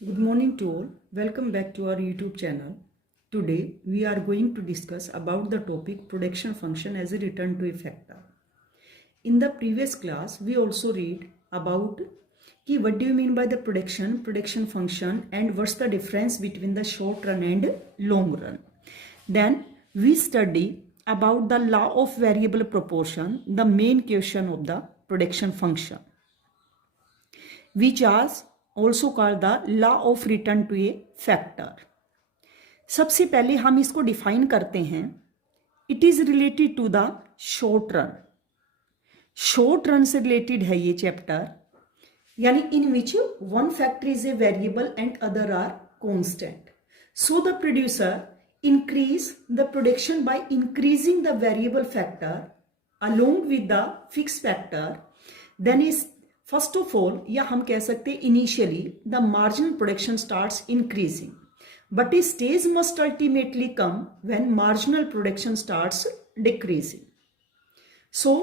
Good morning to all. Welcome back to our YouTube channel. Today we are going to discuss about the topic production function as a return to a factor. In the previous class we also read about what do you mean by the production function and what's the difference between the short run and long run. Then we study about the law of variable proportion, the main question of the production function, which is also called the law of return to a factor. सबसे पहले हम इसको define करते हैं. It is related to the short run. Short run से related है ये चैप्टर, यानी in which one factor is a variable and other are constant. So the producer increase the production by increasing the variable factor along with the fixed factor. Then is first of all, या हम कह सकते initially the marginal production starts increasing, but a stage must ultimately come when marginal production starts decreasing. So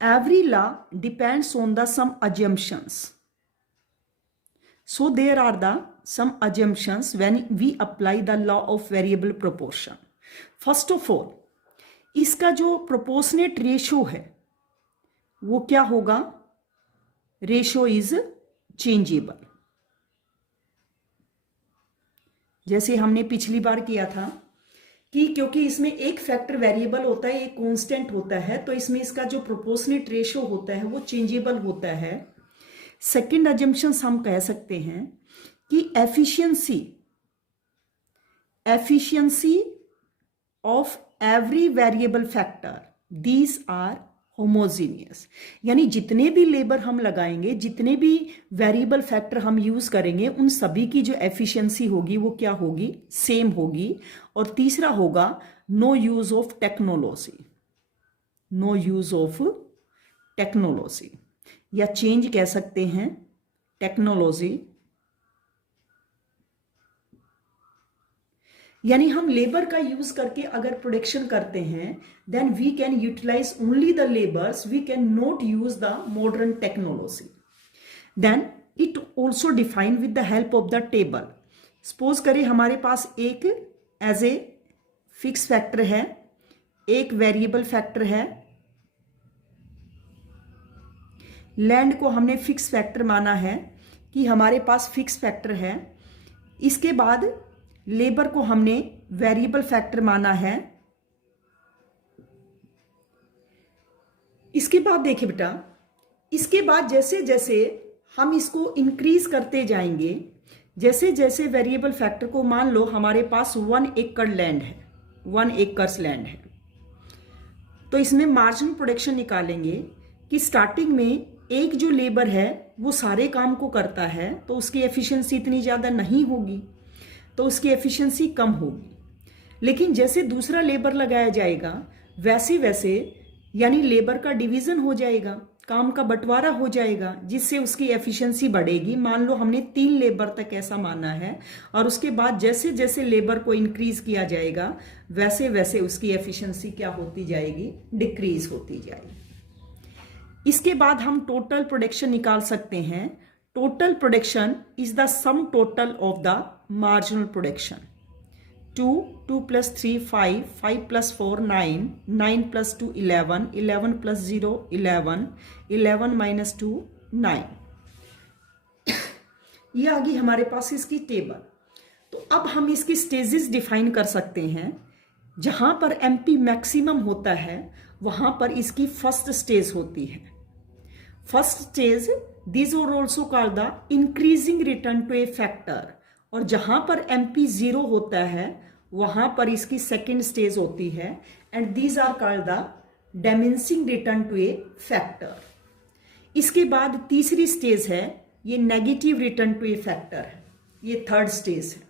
every law depends on the some assumptions. So there are the some assumptions when we apply the law of variable proportion. First of all, इसका जो proportionate ratio है वो क्या होगा? Ratio is changeable. जैसे हमने पिछली बार किया था कि क्योंकि इसमें एक फैक्टर वेरिएबल होता है, एक कांस्टेंट होता है, तो इसमें इसका जो प्रोपोर्शनेट रेशियो होता है वो चेंजेबल होता है. सेकेंड अजम्पशंस हम कह सकते हैं कि efficiency of every variable factor these are homogeneous. यानी जितने भी लेबर हम लगाएंगे, जितने भी वेरिएबल फैक्टर हम यूज करेंगे, उन सभी की जो एफिशिएंसी होगी वो क्या होगी? सेम होगी. और तीसरा होगा no use of technology. No use of technology या चेंज कह सकते हैं टेक्नोलॉजी. यानी हम लेबर का यूज करके अगर प्रोडक्शन करते हैं, then we can utilise only the labours, we can not use the modern technology. Then it also define with the help of the table. Suppose करें हमारे पास एक एज ए फिक्स फैक्टर है, एक variable factor है. Land को हमने fix factor माना है कि हमारे पास फिक्स फैक्टर है. इसके बाद लेबर को हमने वेरिएबल फैक्टर माना है. इसके बाद देखिए बेटा, इसके बाद जैसे जैसे हम इसको इंक्रीज करते जाएंगे, जैसे जैसे वेरिएबल फैक्टर को, मान लो हमारे पास 1 एकड़ लैंड है, 1 एकर्स लैंड है, तो इसमें मार्जिनल प्रोडक्शन निकालेंगे कि स्टार्टिंग में एक जो लेबर है वो सारे काम को करता है, तो उसकी एफिशिएंसी इतनी ज़्यादा नहीं होगी, तो उसकी एफिशिएंसी कम होगी. लेकिन जैसे दूसरा लेबर लगाया जाएगा वैसे वैसे यानी लेबर का डिवीज़न हो जाएगा, काम का बंटवारा हो जाएगा, जिससे उसकी एफिशिएंसी बढ़ेगी. मान लो हमने 3 लेबर तक ऐसा माना है, और उसके बाद जैसे जैसे लेबर को इंक्रीज किया जाएगा वैसे वैसे उसकी एफिशिएंसी क्या होती जाएगी? डिक्रीज होती जाएगी. इसके बाद हम टोटल प्रोडक्शन निकाल सकते हैं. Total production is the sum total of the marginal production. 2 plus 3 5 5 plus 4 9 9 plus 2 11 11 plus 0 11 11 minus 2 9. ये आ गई हमारे पास इसकी टेबल. तो अब हम इसकी स्टेजेस डिफाइन कर सकते हैं. जहां पर एमपी मैक्सिमम होता है वहां पर इसकी फर्स्ट स्टेज होती है. First stage this are also called the increasing return to a factor. और जहां पर एमपी 0 होता है वहां पर इसकी सेकेंड स्टेज होती है, and these are called the diminishing return to a factor. इसके बाद तीसरी स्टेज है ये negative return to a factor है, ये थर्ड स्टेज है.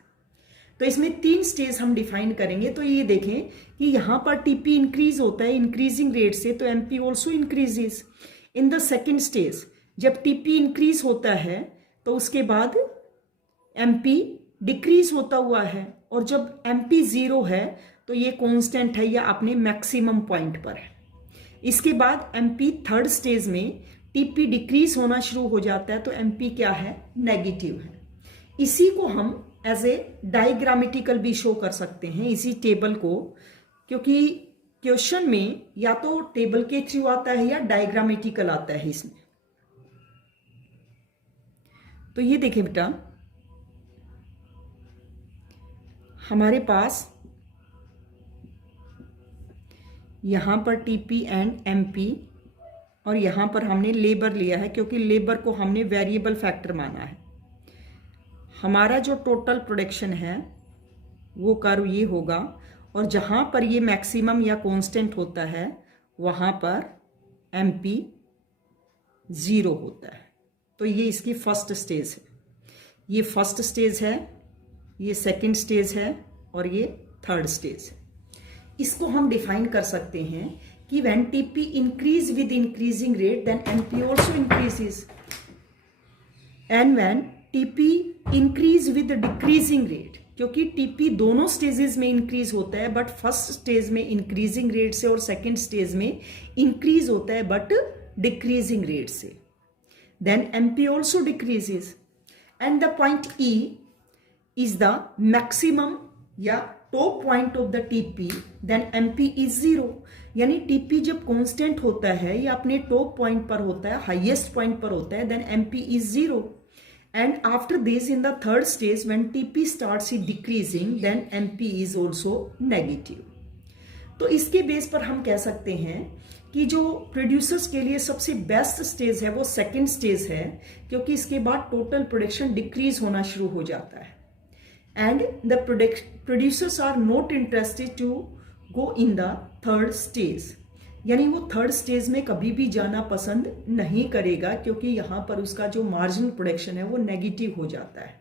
तो इसमें 3 स्टेज हम डिफाइन करेंगे. तो ये देखें कि यहां पर टीपी इंक्रीज होता है इंक्रीजिंग रेट से, तो MP also increases. In the second stage जब टीपी इंक्रीज होता है तो उसके बाद एमपी डिक्रीज होता हुआ है, और जब एमपी 0 है तो ये कांस्टेंट है या अपने मैक्सिमम पॉइंट पर है. इसके बाद एमपी थर्ड स्टेज में टीपी डिक्रीज होना शुरू हो जाता है, तो एमपी क्या है? नेगेटिव है. इसी को हम एज ए डायग्रामेटिकल भी शो कर सकते हैं, इसी टेबल को, क्योंकि क्वेश्चन में या तो टेबल के थ्रू आता है या डायग्रामेटिकल आता है इसमें। तो ये देखिए बेटा, हमारे पास यहां पर टीपी एंड एमपी, और यहां पर हमने लेबर लिया है क्योंकि लेबर को हमने वेरिएबल फैक्टर माना है। हमारा जो टोटल प्रोडक्शन है वो कर्व ये होगा, और जहां पर ये मैक्सिमम या कांस्टेंट होता है वहां पर एमपी 0 होता है। तो ये इसकी फर्स्ट स्टेज है, ये फर्स्ट स्टेज है, ये सेकंड स्टेज है, और ये थर्ड स्टेज है। इसको हम डिफाइन कर सकते हैं कि when TP increase with increasing rate then MP also increases, and when TP increase with decreasing rate, क्योंकि टीपी दोनों स्टेजेस में इंक्रीज होता है, बट फर्स्ट स्टेज में इंक्रीजिंग रेट से और सेकंड स्टेज में इंक्रीज होता है बट डिक्रीजिंग रेट से, then MP also decreases, and the point E is the maximum या top point of the TP, then MP is 0। यानी टीपी जब कांस्टेंट होता है या अपने टॉप पॉइंट पर होता है, हाईएस्ट पॉइंट पर होता है, then MP is 0। And after this, in the third stage, when TP starts decreasing, then MP is also negative. तो इसके बेस पर हम कह सकते हैं कि जो प्रोड्यूसर्स के लिए सबसे बेस्ट स्टेज है वो सेकंड स्टेज है, क्योंकि इसके बाद टोटल प्रोडक्शन डिक्रीज होना शुरू हो जाता है, and the producers are not interested to go in the third stage. यानी वो थर्ड स्टेज में कभी भी जाना पसंद नहीं करेगा, क्योंकि यहां पर उसका जो मार्जिनल प्रोडक्शन है वो नेगेटिव हो जाता है।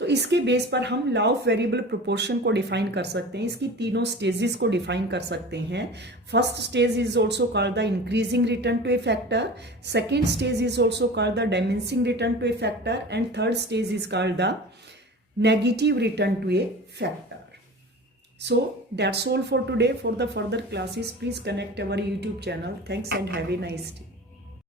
तो इसके बेस पर हम लॉ ऑफ वेरिएबल प्रोपोर्शन को डिफाइन कर सकते हैं, इसकी तीनों स्टेजेस को डिफाइन कर सकते हैं। First stage is also called the increasing return to a factor, second stage is also called the diminishing return to a factor, and third stage is called the negative return to a factor. So that's all for today. For the further classes, please connect our YouTube channel. Thanks and have a nice day.